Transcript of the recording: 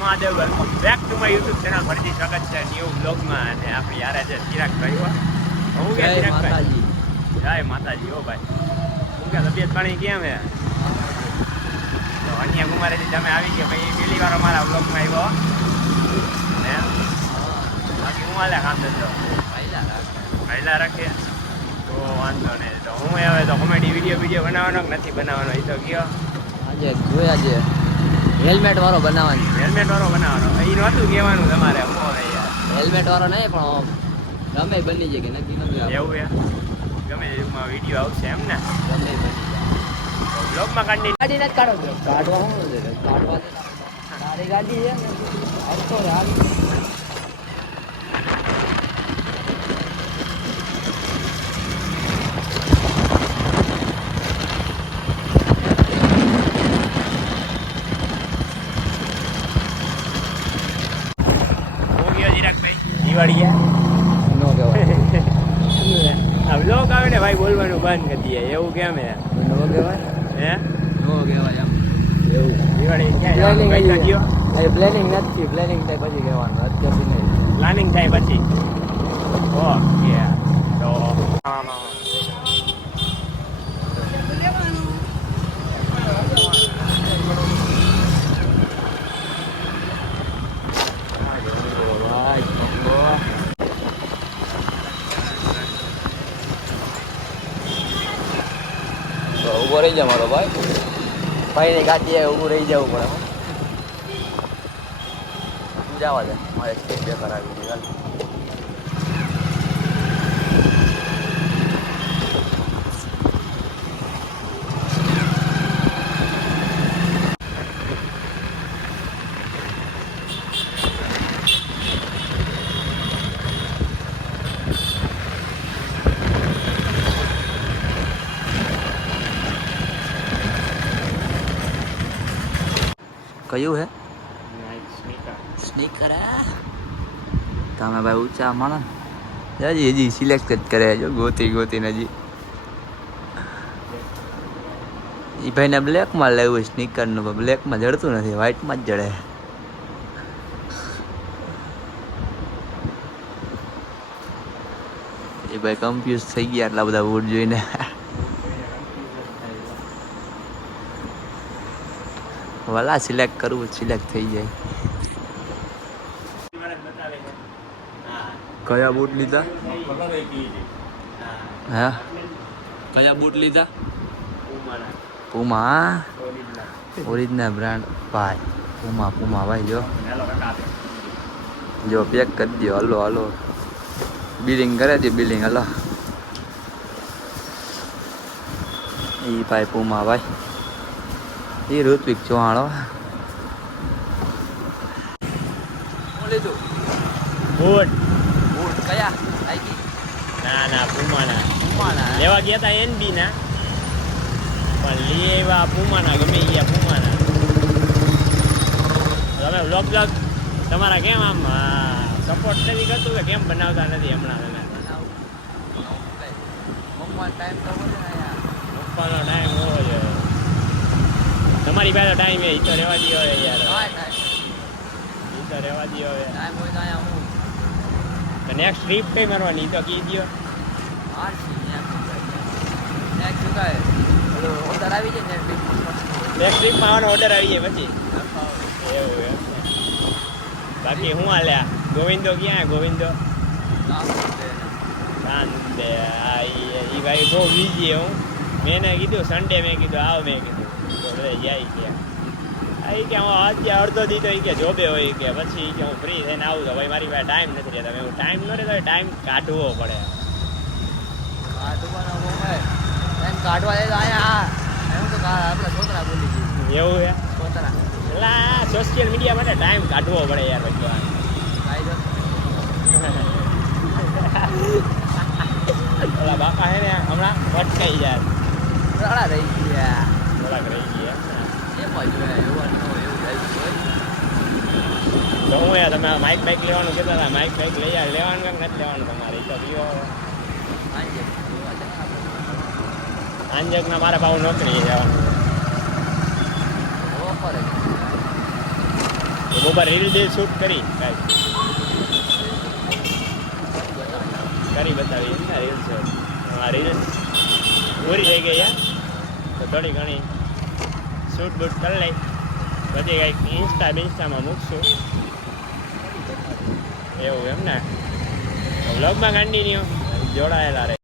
Mahadev welcome back to my YouTube channel. ફરીથી સ્વાગત છે ન્યૂ બ્લોગમાં. અને આપણી યારે છે ચિરાગભાઈ. હું કે ચિરાગભાઈ જય માતાજી. હો ભાઈ હું કે તબિયત પાણી કેમ હે? તો અહીંયા કુમારેથી તમે આવી ગયા ભાઈ, પહેલી વાર અમારા બ્લોગમાં આવ્યો ને. બાકી હું હાલે કામ ધંધો પહેલા રાખે તો વાંધો નહીં. તો હું હવે તો કોમેડી વિડીયો બનાવવાનો કે નથી બનાવવાનો એ તો કયો. આજે જોયા છે હેલ્મેટ વાળો બનાવવાનો. હેલ્મેટ વાળો બનાવવાનો એ નહોતું કહેવાનું તમારે. હું હવે યાર હેલ્મેટ વાળો નહીં પણ ગમે બની જાય કે નક્કી નથી. એવું યાર ગમે એમાં વિડીયો આવશે એમ ને. ગમે બની જાય બ્લોગમાં કાઢી ગાડી નથી કાઢો. કાઢવા શું છે? કાઢવા દે. તારી ગાડી છે ને આવતો યાર. દિવાળી નો કહેવાય. આ બ્લોગ આવે ને ભાઈ બોલવાનું બંધ કરી દઈએ. એવું કેમ હે? નો કહેવાય. હે નો કહેવાય એમ. એવું દિવાળી ક્યાં પ્લાનિંગ નથી. પ્લાનિંગ થાય પછી કહેવાનું. અત્યારથી નહીં. પ્લાનિંગ થાય પછી ઓકે. તો ઉભો રહી જા મારો ભાઈ. ભાઈને ગાડી ઊભું રહી જવું પડે. તું જવા દે, મારે સ્ટેજ બે કરાવી દીધી. કયું હે? સ્નીકર તમે ભાઈ ઊંચા માણસ હજી સિલેક્ટ જ કરે જો ગોતીને હજી. એ ભાઈને બ્લેકમાં લેવું સ્નીકરનું. બ્લેકમાં જડતું નથી, વ્હાઇટમાં જ જડે. એ ભાઈ કન્ફ્યુઝ થઈ ગયા આટલા બધા બૂટ જોઈને. વાલા સિલેક્ટ કરવું, સિલેક્ટ થઈ જાય. કયા બૂટ લીધા? હા કયા બૂટ લીધા? પુમા ઓરિજિનલ બ્રાન્ડ ભાઈ. પુમા ભાઈ જો પેક કરી દો. હાલો બિલિંગ કરે દે. બિલિંગ હાલો. એ ભાઈ પુમા ભાઈ. એ ઋત્વિક ચૌહાણ. લીધું બૂટ કયા આઈકી? ના પુમાના લેવા ગયા હતા એનબી ના, પણ લેવા પુમાના ગમે ગયા પુમાના. તમે બ્લોગ તમારા કેમ આમ સપોર્ટ નથી કરતું કે કેમ બનાવતા નથી હમણાં? તમે પપ્પાનો ટાઈમ હોવો જોઈએ. તમારી પાસે ટાઈમ એ તો રહેવા દો યાર. એ તો રહેવા દો હવે. તો નેક્સ્ટ ટ્રીપ કઈ મારવાની તો કી દો. ઓર્ડર આવી જાય નેક્સ્ટ ટ્રીપમાં આવવાનો ઓર્ડર આવી જાય પછી. એવું એમ. બાકી હું હાલ્યા ગોવિંદો ક્યાં? ગોવિંદો શાંતે. હા એ ભાઈ બહુ બીજી હું. મેં એને કીધું સન્ડે, મેં કીધું આવ. મેં કીધું તો જાય કે કે હું અત્યારે અડધો દીધો એ કે જોબે હોય કે પછી કે હું ફ્રી થઈને આવું. તો ભાઈ મારી પાસે ટાઈમ નથી રહેતા. હું ટાઈમ ન રહેતો, ટાઈમ કાઢવો પડે. કાઢવા દે તો અહીંયા એમ તો આપણે છોકરા બોલી ગયું. એવું હે છોકરા એટલે સોશિયલ મીડિયા માટે ટાઈમ કાઢવો પડે યાર ભગવાન. ઓલા બાપા હે ને હમણાં ભટકાઈ જાય. રડા રહી ગયા. થોડાક રહી ગયા એમ જ હોય. એવું તો હું યાર તમે માઇક લેવાનું કહેતા હતા. માઇક લઈ લેવાનું કે નથી લેવાનું તમારે? તો કયો આંજકના મારા ભાવ નોકરી જવાનું. મોબાઈલ રીલ બી શૂટ કરી કાંઈ કરી બતાવી એમ ને રીલ શૂટ આ રીલ પૂરી થઈ ગઈ યાર તો થોડી ઘણી શૂટ બૂટ કરી લઈ પછી કંઈક ઇન્સ્ટામાં મૂકશું એવું એમ ને વ્લોગમાં કન્ટિન્યુ જોડાયેલા રહે.